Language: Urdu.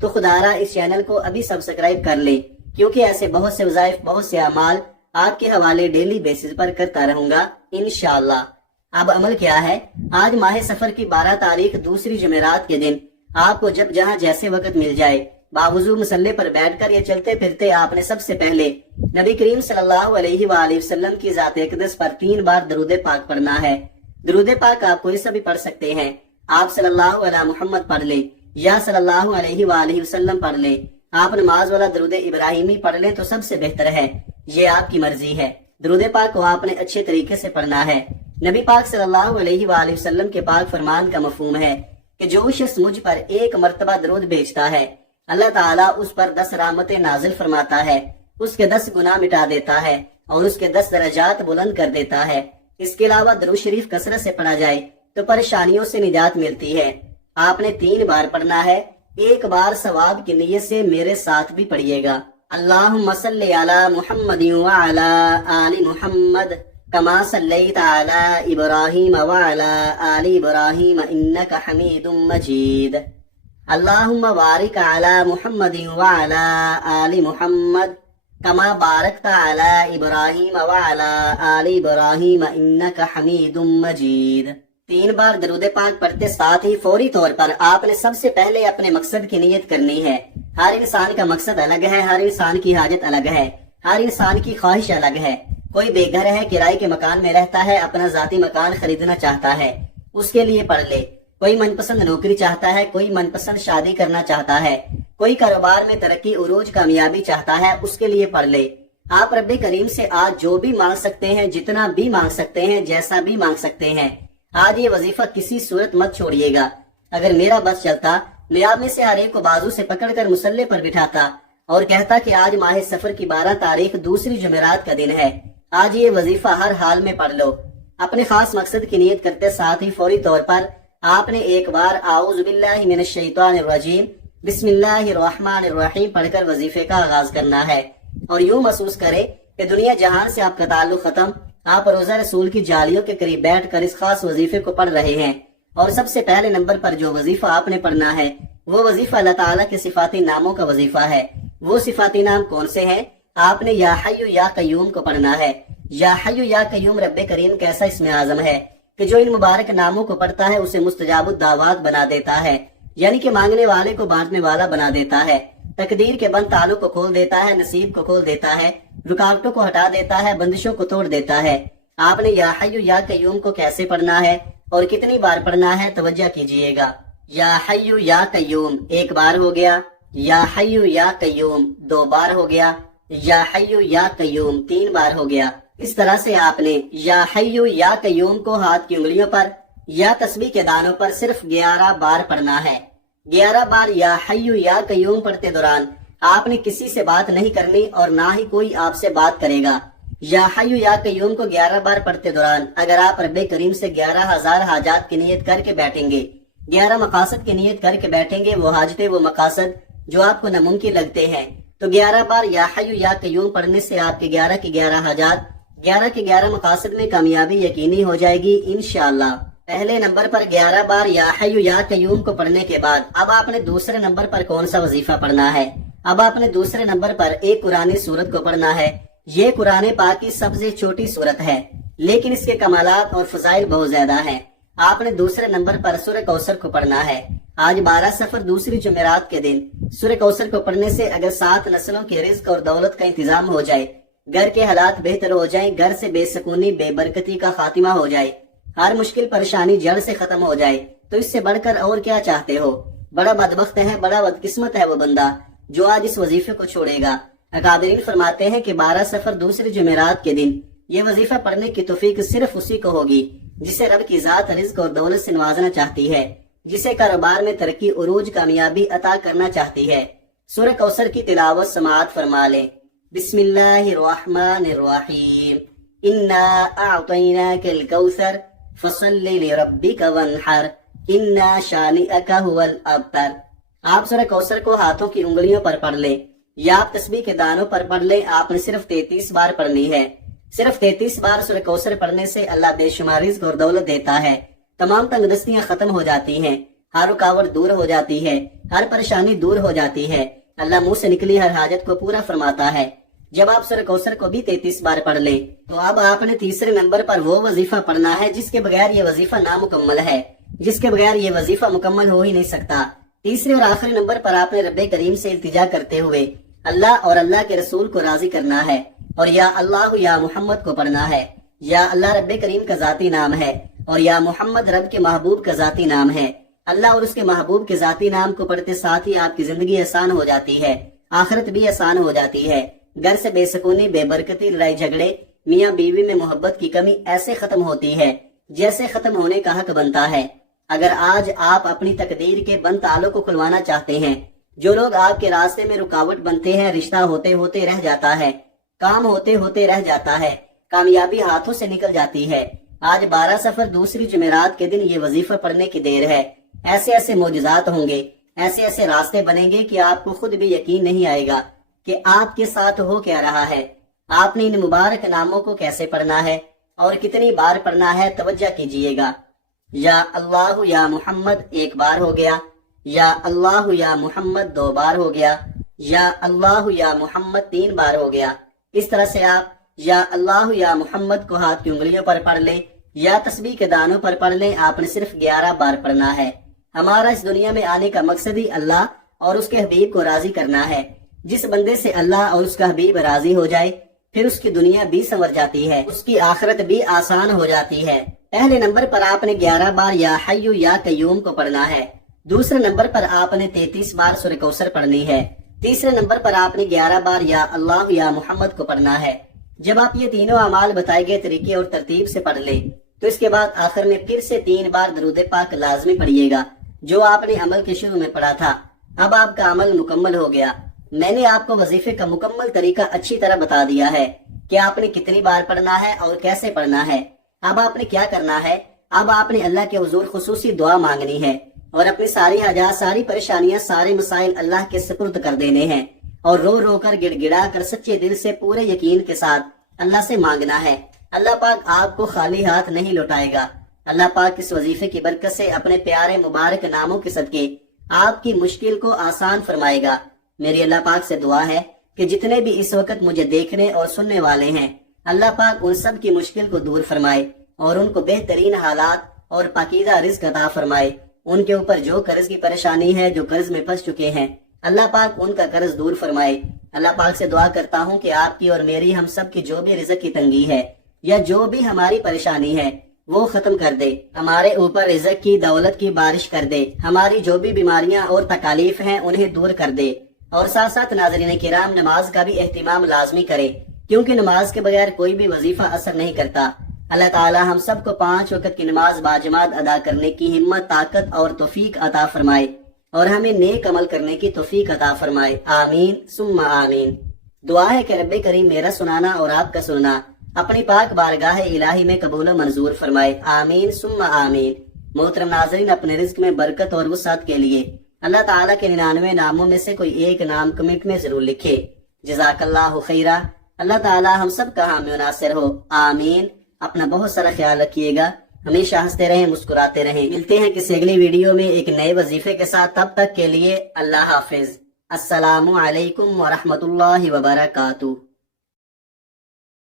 تو خدارا اس چینل کو ابھی سبسکرائب کر لے، کیونکہ ایسے بہت سے وظائف، بہت سے اعمال آپ کے حوالے ڈیلی بیسس پر کرتا رہوں گا انشاءاللہ۔ اب عمل کیا ہے؟ آج ماہ سفر کی 12 تاریخ دوسری جمعرات کے دن آپ کو جب جہاں جیسے وقت مل جائے باوضو مسلح پر بیٹھ کر یا چلتے پھرتے آپ نے سب سے پہلے نبی کریم صلی اللہ علیہ وآلہ وسلم کی ذات اقدس پر 3 بار درود پاک پڑھنا ہے۔ درود پاک آپ کوئی سا بھی پڑھ سکتے ہیں، آپ صلی اللہ علیہ محمد پڑھ لیں یا صلی اللہ علیہ وآلہ وسلم پڑھ لیں، آپ نماز والا درود ابراہیمی پڑھ لیں تو سب سے بہتر ہے، یہ آپ کی مرضی ہے۔ درود پاک کو آپ نے اچھے طریقے سے پڑھنا ہے۔ نبی پاک صلی اللہ علیہ وآلہ وسلم کے پاک فرمان کا مفہوم ہے کہ جو شخص مجھ پر 1 مرتبہ درود بھیجتا ہے اللہ تعالیٰ اس پر 10 رحمتیں نازل فرماتا ہے، اس کے 10 گناہ مٹا دیتا ہے اور اس کے 10 درجات بلند کر دیتا ہے۔ اس کے علاوہ درود شریف کثرت سے پڑھا جائے تو پریشانیوں سے نجات ملتی ہے۔ آپ نے 3 بار پڑھنا ہے، 1 بار ثواب کی نیت سے میرے ساتھ بھی پڑھیے گا۔ اللہم صلی علی محمد وعلی آل محمد کما صلیت علی ابراہیم وعلی آل ابراہیم انک حمید مجید۔ اللہم بارک علی محمد وعلی آل محمد کما بارکت علی ابراہیم وعلی آل ابراہیم انک حمید مجید۔ 3 بار درود پاک پڑھتے ساتھ ہی فوری طور پر آپ نے سب سے پہلے اپنے مقصد کی نیت کرنی ہے۔ ہر انسان کا مقصد الگ ہے، ہر انسان کی حاجت الگ ہے، ہر انسان کی خواہش الگ ہے۔ کوئی بے گھر ہے، کرائے کے مکان میں رہتا ہے، اپنا ذاتی مکان خریدنا چاہتا ہے، اس کے لیے پڑھ لے۔ کوئی من پسند نوکری چاہتا ہے، کوئی من پسند شادی کرنا چاہتا ہے، کوئی کاروبار میں ترقی عروج کامیابی چاہتا ہے، اس کے لیے پڑھ لے۔ آپ رب کریم سے آج جو بھی مانگ سکتے ہیں، جتنا بھی مانگ سکتے ہیں، جیسا بھی مانگ سکتے ہیں، آج یہ وظیفہ کسی صورت مت چھوڑیے گا۔ اگر میرا بس چلتا میں آپ میں سے ہر ایک کو بازو سے پکڑ کر مسلح پر بٹھاتا اور کہتا کہ آج ماہ سفر کی 12 تاریخ دوسری جمعرات کا دن ہے، آج یہ وظیفہ ہر حال میں پڑھ لو۔ اپنے خاص مقصد کی نیت کرتے ساتھ ہی فوری طور پر آپ نے 1 بار اعوذ باللہ من الشیطان الرجیم بسم اللہ الرحمن الرحیم پڑھ کر وظیفے کا آغاز کرنا ہے، اور یوں محسوس کرے کہ دنیا جہان سے آپ کا تعلق ختم، آپ روزہ رسول کی جالیوں کے قریب بیٹھ کر اس خاص وظیفے کو پڑھ رہے ہیں۔ اور سب سے پہلے نمبر پر جو وظیفہ آپ نے پڑھنا ہے وہ وظیفہ اللہ تعالیٰ کے صفاتی ناموں کا وظیفہ ہے۔ وہ صفاتی نام کون سے ہیں؟ آپ نے یا حی یا قیوم کو پڑھنا ہے۔ یا حی یا قیوم رب کریم کیسا اسم اعظم ہے کہ جو ان مبارک ناموں کو پڑھتا ہے اسے مستجاب الدعوات بنا دیتا ہے، یعنی کہ مانگنے والے کو بانٹنے والا بنا دیتا ہے، تقدیر کے بند تالوں کو کھول دیتا ہے، نصیب کو کھول دیتا ہے، رکاوٹوں کو ہٹا دیتا ہے، بندشوں کو توڑ دیتا ہے۔ آپ نے یا حی یا قیوم کو کیسے پڑھنا ہے اور کتنی بار پڑھنا ہے توجہ کیجئے گا۔ یا حی یا قیوم 1 بار ہو گیا، یا حی یا قیوم 2 بار ہو گیا، یا حی یا قیوم 3 بار ہو گیا۔ اس طرح سے آپ نے یا حی یا قیوم کو ہاتھ کی انگلیوں پر یا تسبیح کے دانوں پر صرف 11 بار پڑھنا ہے۔ 11 بار یا حی یا قیوم پڑھتے دوران آپ نے کسی سے بات نہیں کرنی اور نہ ہی کوئی آپ سے بات کرے گا۔ یا حی یا قیوم کو 11 بار پڑھتے دوران اگر آپ رب کریم سے 11,000 حاجات کی نیت کر کے بیٹھیں گے، 11 مقاصد کی نیت کر کے بیٹھیں گے، وہ حاجتیں، وہ مقاصد جو آپ کو ناممکن لگتے ہیں، تو 11 بار یا حی یا قیوم پڑھنے سے آپ کے 11 کی 11 حاجات، 11 کے 11 مقاصد میں کامیابی یقینی ہو جائے گی انشاءاللہ۔ پہلے نمبر پر 11 بار یا حی یا قیوم کو پڑھنے کے بعد اب آپ نے دوسرے نمبر پر کون سا وظیفہ پڑھنا ہے؟ اب آپ نے دوسرے نمبر پر ایک قرآن سورت کو پڑھنا ہے۔ یہ قرآن پاک کی سب سے چھوٹی سورت ہے، لیکن اس کے کمالات اور فضائل بہت زیادہ ہیں۔ آپ نے دوسرے نمبر پر سورہ کوثر کو پڑھنا ہے۔ آج 12 سفر دوسری جمعرات کے دن سورہ کوثر کو پڑھنے سے اگر 7 نسلوں کے رزق اور دولت کا انتظام ہو جائے، گھر کے حالات بہتر ہو جائیں، گھر سے بے سکونی، بے برکتی کا خاتمہ ہو جائے، ہر مشکل پریشانی جڑ سے ختم ہو جائے، تو اس سے بڑھ کر اور کیا چاہتے ہو؟ بڑا بدبخت ہے، بڑا بدقسمت ہے وہ بندہ جو آج اس وظیفے کو چھوڑے گا۔ اکابرین فرماتے ہیں کہ 12 سفر دوسری جمعرات کے دن یہ وظیفہ پڑھنے کی توفیق صرف اسی کو ہوگی جسے رب کی ذات رزق اور دولت سے نوازنا چاہتی ہے، جسے کاروبار میں ترقی، عروج، کامیابی عطا کرنا چاہتی ہے۔ سورہ کوثر کی تلاوت سماعت فرما لیں۔ بسم اللہ الرحمن الرحیم، انا اعطیناک الکوثر فصل لربک وانحر انا شانئک هو الابتر۔ آپ سورہ کوثر کو ہاتھوں کی انگلیوں پر پڑھ لیں یا آپ تسبیح کے دانوں پر پڑھ لیں۔ آپ نے صرف 33 بار پڑھنی ہے۔ صرف 33 بار سورہ کوثر پڑھنے سے اللہ بے شمار رزق اور دولت دیتا ہے، تمام تنگ دستیاں ختم ہو جاتی ہیں، ہر رکاوٹ دور ہو جاتی ہے، ہر پریشانی دور ہو جاتی ہے، اللہ منہ سے نکلی ہر حاجت کو پورا فرماتا ہے۔ جب آپ سورہ کوثر کو بھی 33 بار پڑھ لیں تو اب آپ نے تیسرے نمبر پر وہ وظیفہ پڑھنا ہے جس کے بغیر یہ وظیفہ نامکمل ہے، جس کے بغیر یہ وظیفہ مکمل ہو ہی نہیں سکتا۔ تیسرے اور آخری نمبر پر آپ نے رب کریم سے التجا کرتے ہوئے اللہ اور اللہ کے رسول کو راضی کرنا ہے اور یا اللہ یا محمد کو پڑھنا ہے۔ یا اللہ رب کریم کا ذاتی نام ہے اور یا محمد رب کے محبوب کا ذاتی نام ہے۔ اللہ اور اس کے محبوب کے ذاتی نام کو پڑھتے ساتھ ہی آپ کی زندگی آسان ہو جاتی ہے، آخرت بھی آسان ہو جاتی ہے۔ گھر سے بے سکونی، بے برکتی، لڑائی جھگڑے، میاں بیوی میں محبت کی کمی ایسے ختم ہوتی ہے جیسے ختم ہونے کا حق بنتا ہے۔ اگر آج آپ اپنی تقدیر کے بند تالوں کو کھلوانا چاہتے ہیں، جو لوگ آپ کے راستے میں رکاوٹ بنتے ہیں، رشتہ ہوتے ہوتے رہ جاتا ہے، کام ہوتے ہوتے رہ جاتا ہے، کامیابی ہاتھوں سے نکل جاتی ہے، آج 12 صفر دوسری جمعرات کے دن یہ وظیفہ پڑھنے کی دیر ہے۔ ایسے ایسے معجزات ہوں گے، ایسے ایسے راستے بنیں گے کہ آپ کو خود بھی یقین نہیں آئے گا کہ آپ کے ساتھ ہو کیا رہا ہے۔ آپ نے ان مبارک ناموں کو کیسے پڑھنا ہے اور کتنی بار پڑھنا ہے، توجہ کیجئے گا۔ یا اللہ یا محمد 1 بار ہو گیا، یا اللہ یا محمد 2 بار ہو گیا، یا اللہ یا محمد 3 بار ہو گیا۔ اس طرح سے آپ یا اللہ یا محمد کو ہاتھ کی انگلیوں پر پڑھ لیں یا تسبیح کے دانوں پر پڑھ لیں، آپ نے صرف 11 بار پڑھنا ہے۔ ہمارا اس دنیا میں آنے کا مقصد ہی اللہ اور اس کے حبیب کو راضی کرنا ہے۔ جس بندے سے اللہ اور اس کا حبیب راضی ہو جائے پھر اس کی دنیا بھی سنور جاتی ہے، اس کی آخرت بھی آسان ہو جاتی ہے۔ پہلے نمبر پر آپ نے 11 بار یا حی یا قیوم کو پڑھنا ہے۔ دوسرے نمبر پر آپ نے 33 بار سورہ کوثر پڑھنی ہے۔ تیسرے نمبر پر آپ نے 11 بار یا اللہ یا محمد کو پڑھنا ہے۔ جب آپ یہ تینوں اعمال بتائے گئے طریقے اور ترتیب سے پڑھ لیں تو اس کے بعد آخر میں پھر سے 3 بار درود پاک لازمی پڑھیے گا جو آپ نے عمل کے شروع میں پڑھا تھا۔ اب آپ کا عمل مکمل ہو گیا۔ میں نے آپ کو وظیفے کا مکمل طریقہ اچھی طرح بتا دیا ہے کہ آپ نے کتنی بار پڑھنا ہے اور کیسے پڑھنا ہے۔ اب آپ نے کیا کرنا ہے، اب آپ نے اللہ کے حضور خصوصی دعا مانگنی ہے اور اپنی ساری حاجات، ساری پریشانیاں، سارے مسائل اللہ کے سپرد کر دینے ہیں اور رو رو کر، گڑ گڑا کر، سچے دل سے، پورے یقین کے ساتھ اللہ سے مانگنا ہے۔ اللہ پاک آپ کو خالی ہاتھ نہیں لوٹائے گا۔ اللہ پاک اس وظیفے کی برکت سے اپنے پیارے مبارک ناموں کے صدقے آپ کی مشکل کو آسان فرمائے گا۔ میری اللہ پاک سے دعا ہے کہ جتنے بھی اس وقت مجھے دیکھنے اور سننے والے ہیں، اللہ پاک ان سب کی مشکل کو دور فرمائے اور ان کو بہترین حالات اور پاکیزہ رزق عطا فرمائے۔ ان کے اوپر جو قرض کی پریشانی ہے، جو قرض میں پھنس چکے ہیں، اللہ پاک ان کا قرض دور فرمائے۔ اللہ پاک سے دعا کرتا ہوں کہ آپ کی اور میری، ہم سب کی جو بھی رزق کی تنگی ہے یا جو بھی ہماری پریشانی ہے وہ ختم کر دے، ہمارے اوپر رزق کی، دولت کی بارش کر دے، ہماری جو بھی بیماریاں اور تکالیف ہیں انہیں دور کر دے۔ اور ساتھ ساتھ ناظرین کرام، نماز کا بھی اہتمام لازمی کرے کیونکہ نماز کے بغیر کوئی بھی وظیفہ اثر نہیں کرتا۔ اللہ تعالی ہم سب کو 5 وقت کی نماز باجماعت ادا کرنے کی ہمت، طاقت اور توفیق عطا فرمائے اور ہمیں نیک عمل کرنے کی توفیق عطا فرمائے۔ آمین ثم آمین۔ دعا ہے کہ رب کریم میرا سنانا اور آپ کا سننا اپنی پاک بارگاہ الہی میں قبول و منظور فرمائے۔ آمین ثم آمین۔ محترم ناظرین، اپنے رزق میں برکت اور وسعت کے لیے اللہ تعالیٰ کے 99 ناموں میں سے کوئی ایک نام کمنٹ میں ضرور لکھے۔ جزاک اللہ خیرہ۔ اللہ تعالیٰ ہم سب کا حامی و ناصر ہو۔ آمین۔ اپنا بہت سارا خیال رکھیے گا، ہمیشہ ہنستے رہیں، مسکراتے رہیں۔ ملتے ہیں کسی اگلی ویڈیو میں ایک نئے وظیفے کے ساتھ، تب تک کے لیے اللہ حافظ۔ السلام علیکم ورحمۃ اللہ وبرکاتہ۔